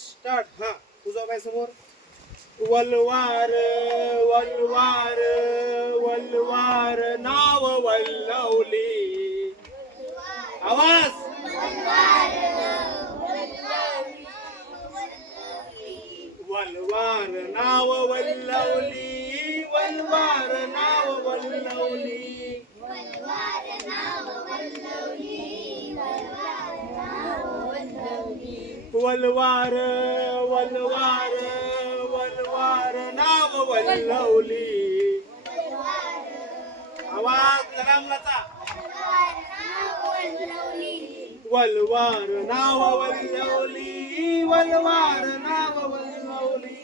Start. हा तुझा bye समोर. वलवार वलवार वलवार नाव वल्लवली. आवाज. वलवार नाव वल्लवली. वलवार नाव वल्लवली. वलवार वलवार वलवार नाव वल्लवली. आवाज लगामलाचा. वलवार नाव वल्लवली. वलवार नाव वल्लवली.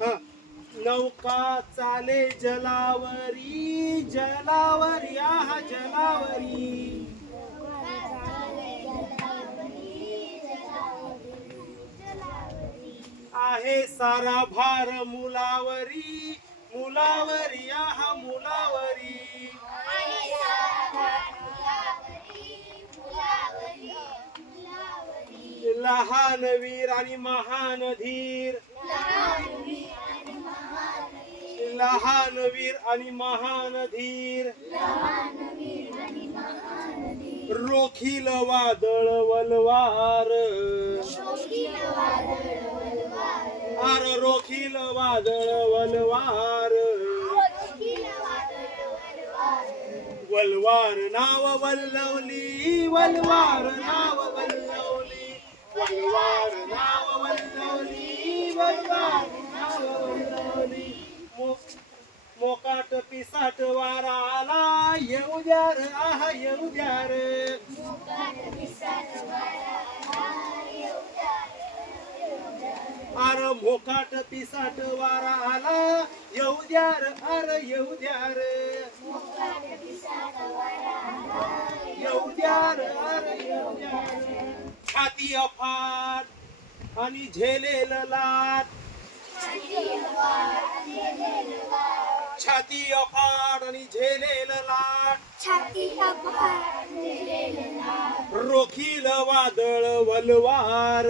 हा. नौका चाले जलावरी. जलावरी आहा जलावरी. आहे सारा भार मुलावरी. मुलावरी आहा मुलावरी. लहान वीर आणि महान धीर. लहान वीर आणि महान धीर. रोखील वादळ वलवार. आर रोखील वादळ वलवार. वलवार नाव वल्लवली. वलवार नाव वल्लवली. वलवार नाव वल्लवली. वलवार नाव वल्लवली. मोकाट पिसाट वारा आला. येऊ द्या रे आहा येऊ द्या रे. आर मोकाट पिसाट वारा आला. येऊ द्या रे आर येऊ द्या रे. येऊ द्या रे आर येऊ द्या रे. छाती अफाट आणि झेलेल लाट. छाती अफाट आणि झेलेल लाट. रोखील वादळ वलवार.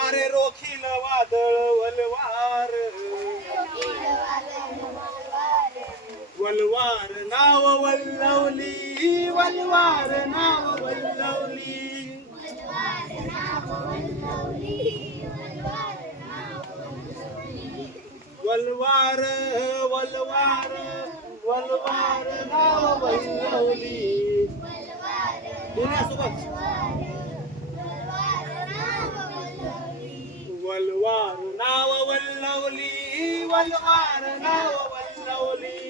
अरे रोखील वादळ वलवार. वलवार नाव वल्लवली. वलवार नाव वल्लवली. वलवार वलवार वलवार नाव वल्लवली. दुनियासोबत. वलवार नाव वल्लवली. वलवार नाव वल्लवली.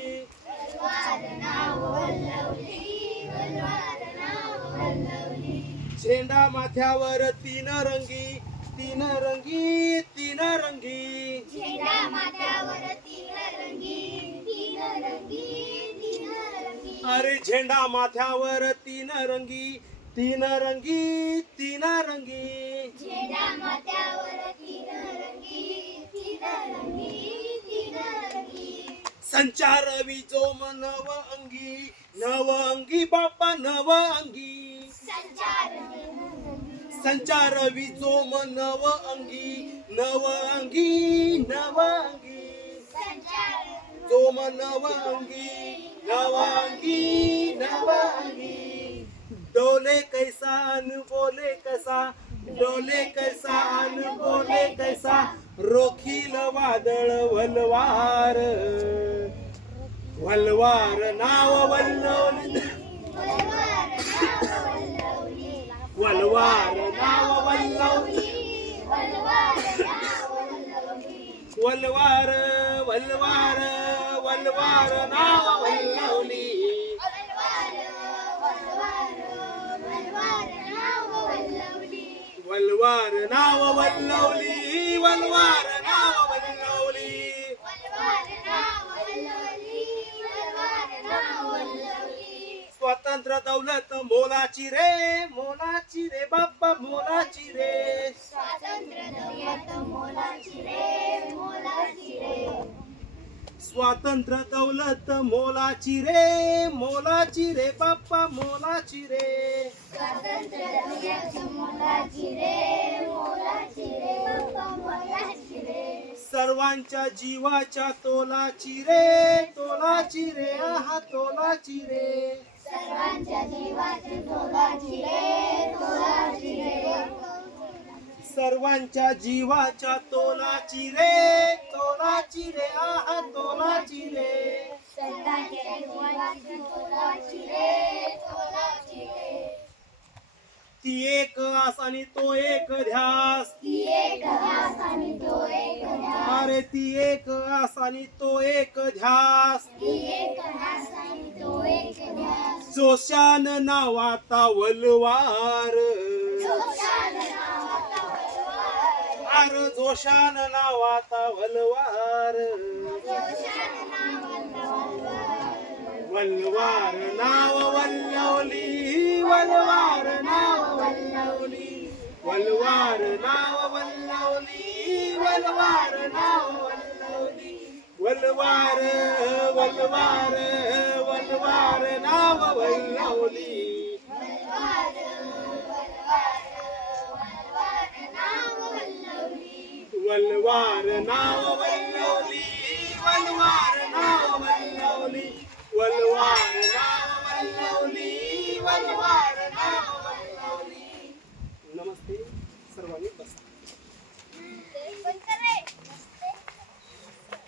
झेंडा माथ्यावर तीन रंगी. तीन रंगी तीन रंगी. अरे झेंडा माथ्यावर तीन रंगी. तीन रंगी तीन रंगी. संचार विजोम नव अंगी. नव अंगी बाप्पा नव अंगी. संचार विजोम नव अंगी. नव अंगी नव अंगी. जोम नव अंगी. नव अंगी नव अंगी. डोले कैसा अन बोले कैसा. डोले कैसा अन बोले कैसा. रोखील वादळ वलवार. वलवार नाव वल्लवली. वलवार नाव वल्लवली. वलवार वलवार वलवार नाव वल्लवली. वलवार नाव वल्लवली. वलवार नाव वल्लवली. स्वतंत्र दौलत मोलाची रे, मोलाची रे बाप्पा मोलाची रे. स्वातंत्र्य दौलत मोलाची रे, मोलाची रे. स्वातंत्र्य दौलत मोलाची रे, मोलाची रे बाप्पा मोलाची रे. स्वातंत्र्य दौलत मोलाची रे, मोलाची रे बाप्पा मोलाची रे. सर्वांच्या जीवाच्या तोलाची रे, तोलाची रे आहा तोलाची रे. सर्वांच्या जीवाची तोलाची रे, तोलाची रे. सर्वांच्या जीवाच्या तोलाची रे, तोलाची रे आहा तोलाची रे. सर्वांच्या जीवाची तोलाची रे, तोलाची रे. ती एक आस आणि तो एक ध्यास, ती एक ध्यास आणि तो एक ध्यास. अरे ती एक आस आणि तो एक ध्यास. ती एक ध्यास आणि तो एक ध्यास. जोशान नावाचा वलवार, जोशान नावाचा वलवार. अरे जोशान नावाचा वलवार. जोशान नावाचा वलवार. वलवार नाव वल्लवली, वलवार नाव वल्लवली. वलवार नाव वल्लवली, वलवार नाव वल्लवली. वलवार वलवार वलवार नाव वल्लवली. वलवार, वलवार, वलवार नाव वल्लवली. वलवार नाव